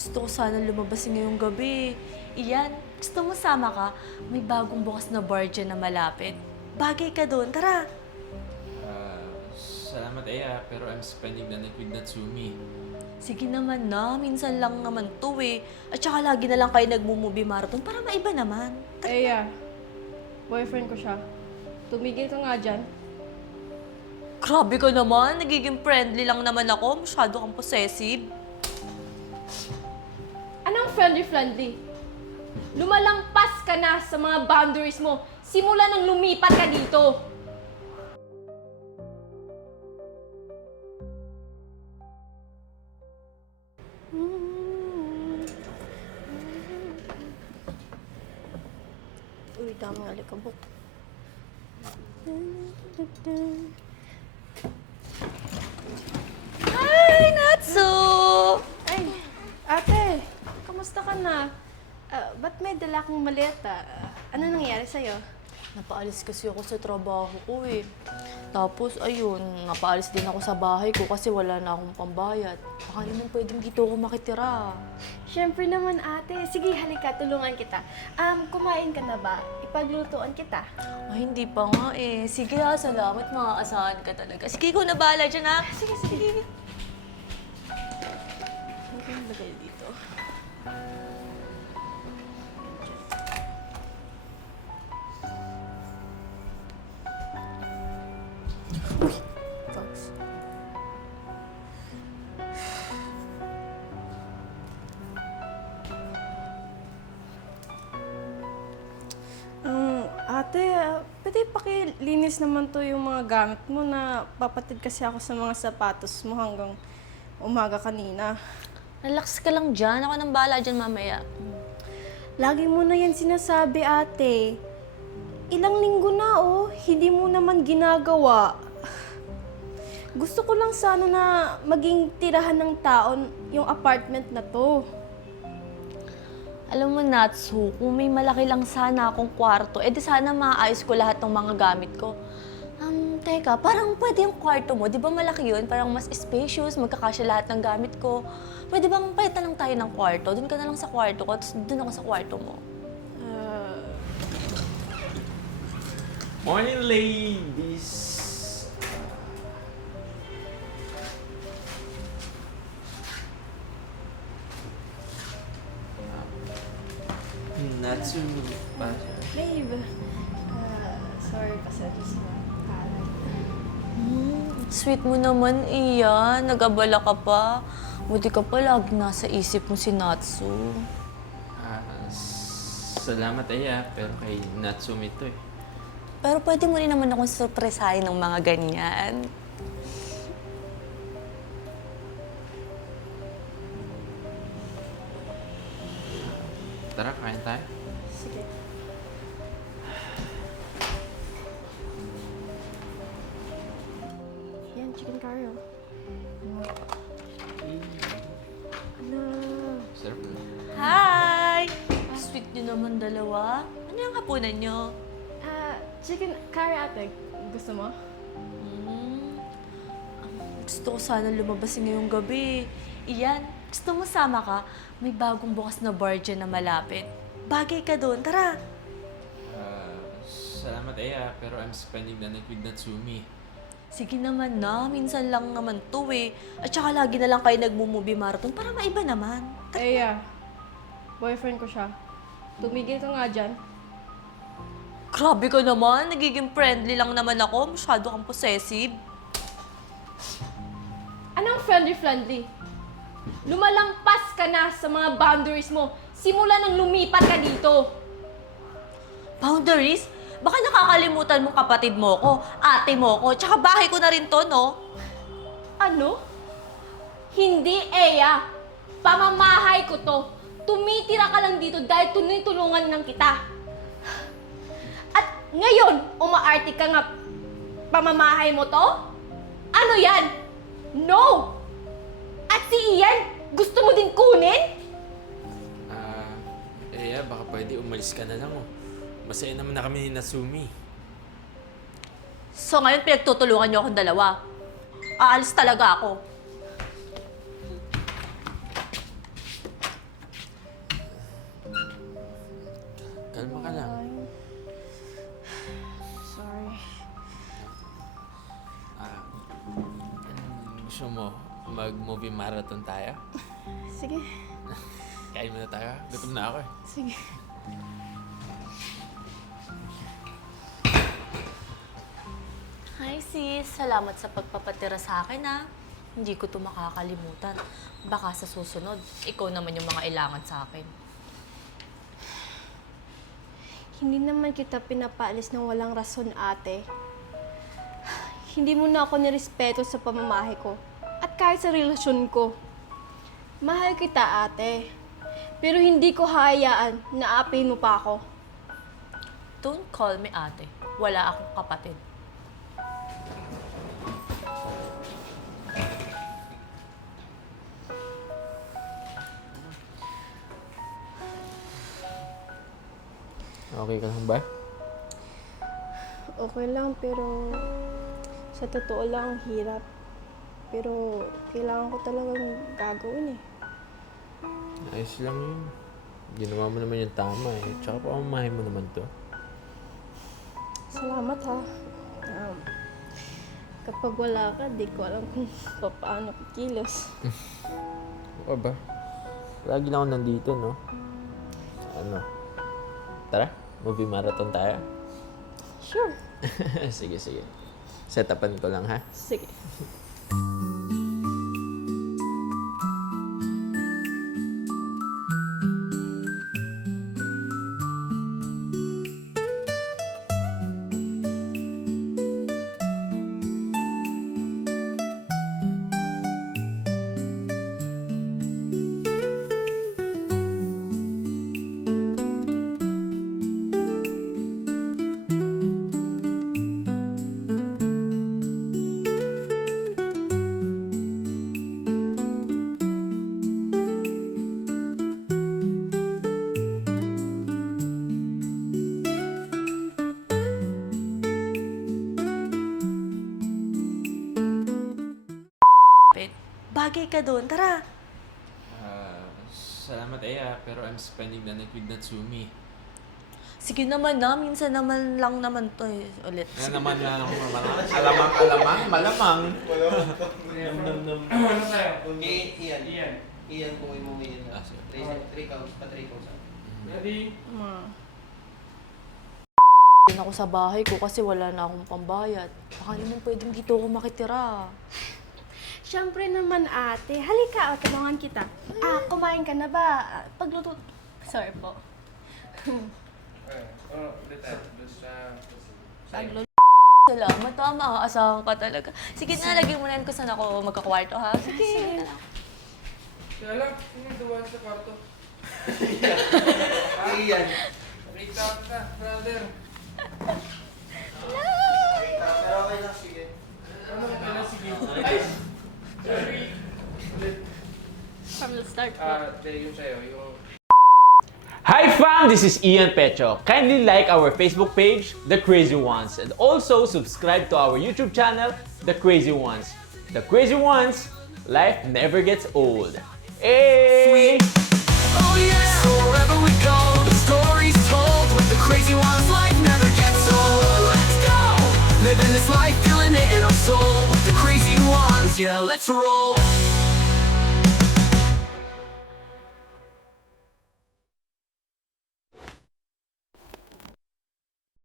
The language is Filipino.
Gusto ko sana lumabas ngayong gabi. Iyan, gusto mo sama ka? May bagong bukas na bar dyan na malapit. Bagay ka doon, tara! Salamat Aya, pero I'm spending the night with Natsumi. Sige naman na, minsan lang naman to eh. At saka lagi na lang kayo nagmo-movie marathon para maiba naman. Eya, boyfriend ko siya. Tumigil ka nga dyan. Grabe ka naman, nagiging friendly lang naman ako. Masyado kang possessive. Anong friendly-friendly? Lumalampas ka na sa mga boundaries mo. Simula nang lumipat ka dito. Uy, daming alikabok. Hi, Natsu! Ay, ate, kamusta ka na? Ba't may dala kang maleta? Ano nangyari sa'yo? Napaalis kasi ako sa trabaho ko eh. Tapos ayun, napaalis din ako sa bahay ko kasi wala na akong pambayad. Baka naman pwedeng dito ako makitira. Siyempre naman ate. Sige, halika, tulungan kita. Kumain ka na ba? Ipaglutuan kita. Ay, hindi pa nga eh. Sige ha, salamat. Makakasahan ka talaga. Sige, ikaw na bahala dyan ha. Sige, sige. Ano ko yung lagay dito? Uy! Thanks. Ate, pwede pakilinis naman to yung mga gamit mo na papatid kasi ako sa mga sapatos mo hanggang umaga kanina. Relax ka lang dyan. Ako nang bahala dyan mamaya. Lagi mo na yan sinasabi, ate. Ilang linggo na, hindi mo naman ginagawa. Gusto ko lang sana na maging tirahan ng taon yung apartment na to. Alam mo, Natsu, kung may malaki lang sana akong kwarto, edi sana maayos ko lahat ng mga gamit ko. Teka, parang pwede yung kwarto mo. Di ba malaki yun? Parang mas spacious, magkakasya lahat ng gamit ko. Pwede bang palitan lang tayo ng kwarto? Doon ka na lang sa kwarto ko, tapos doon ako sa kwarto mo. Morning, ladies! Natsu, Babe, sorry pasensya sa kalat. Sweet mo naman, Iya. Nag-abala ka pa. Buti ka pa lagi nasa isip mo si Natsu. Salamat Aya, pero kay Natsumi to eh. Pero pwede mo rin naman akong surpresahin ng mga ganyan. Tara, kain tayo. Sige. Yan, chicken curry. Ano? Sarap na. Hi! Sweet nyo naman dalawa. Ano yung hapunan nyo? Chicken curry ate. Gusto mo? Gusto ko sana lumabas ngayong gabi. Iyan, gusto mo sama ka? May bagong bukas na bar dyan na malapit. Bagay ka doon, tara! Salamat Aya, pero I'm spending the night with Natsumi. Sige naman na, minsan lang naman to eh. At saka lagi na lang kayo nagmo-movie marathon para maiba naman. Eya, boyfriend ko siya. Tumigil ka nga dyan. Grabe ka naman, nagiging friendly lang naman ako. Masyado kang possessive. Anong friendly-friendly? Lumalampas ka na sa mga boundaries mo. Simula nang lumipat ka dito. Boundaries? Baka nakakalimutan mo kapatid mo ko, ate mo ko, tsaka bahay ko na rin to, no? Ano? Hindi, Eya. Pamamahay ko to. Tumitira ka lang dito dahil tinutulungan ng kita. At ngayon, umaarte ka nga pamamahay mo to? Ano yan? No! At si Ian, gusto mo din kunin? Aya, baka pwede umalis ka na lang Masaya naman na kami ni Natsumi. So ngayon pinagtutulungan niyo akong dalawa. Aalis talaga ako. Kalma ka lang. Sorry. Gusto mo mag-movie marathon tayo? Sige. Kain muna tayo. Gutom na ako eh. Sige. Hi sis, salamat sa pagpapatira sa akin ha. Hindi ko to makakalimutan. Baka sa susunod, ikaw naman yung mga ilangan sa akin. Hindi naman kita pinapaalis ng walang rason, ate. Hindi mo na ako nirespeto sa pamamahay ko. At kahit sa relasyon ko. Mahal kita, ate. Pero hindi ko hayaan na aapin mo pa ako. Don't call me ate. Wala akong kapatid. Okay ka lang ba? Okay lang, pero sa totoo lang, hirap. Pero kailangan ko talagang gagawin eh. Ayos lang yun. Ginawa mo naman yung tama eh. Tsaka pamamahay mo naman to. Salamat ha. Kapag wala ka, di ko alam kung paano kikilos. O ba? Lagi lang ako nandito, no? Ano? Tara, movie marathon tayo. Sure. Sige, sige. Set-upan ko lang, ha? Sige. Bagay ka doon, tara. Salamat, Aya, pero I'm spending the night with Natsumi. Sige naman na, minsan naman lang naman to eh. Ulit. Ano naman lang ako alamang, malamang. Ano tayo? Iyan kung mo iyan. Ah, sige. 3 counts, pa 3 counts. Ready? Din ako sa bahay ko kasi wala na akong pambayad. Baka naman pwedeng dito ako makitira. Siyempre naman, ate. Halika, tulungan kita. Kumain ka na ba? Pagluto... Sorry po. Ulit tayo. Doon sa... Salamat ha, maaasahan ka talaga. Sige na, lagyan mo na yan kung saan ako magkakwarto ha. Sige na lang. Kaya lang, sino duwan sa kwarto? Iyan. Nakita kita, brother. Pero okay lang, sige. Ano ka na? Sige. Guys, sorry. Ulit. From the start po. Yung sa'yo, yung... Hi fam, this is Ian Pecho. Kindly like our Facebook page, The Crazy Ones, and also subscribe to our YouTube channel, The Crazy Ones. The Crazy Ones, life never gets old. Hey! Oh yeah, so wherever we go, the story's told with the crazy ones. Life never gets old. Let's go, living this life, feeling it in our soul with the crazy ones. Yeah, let's roll.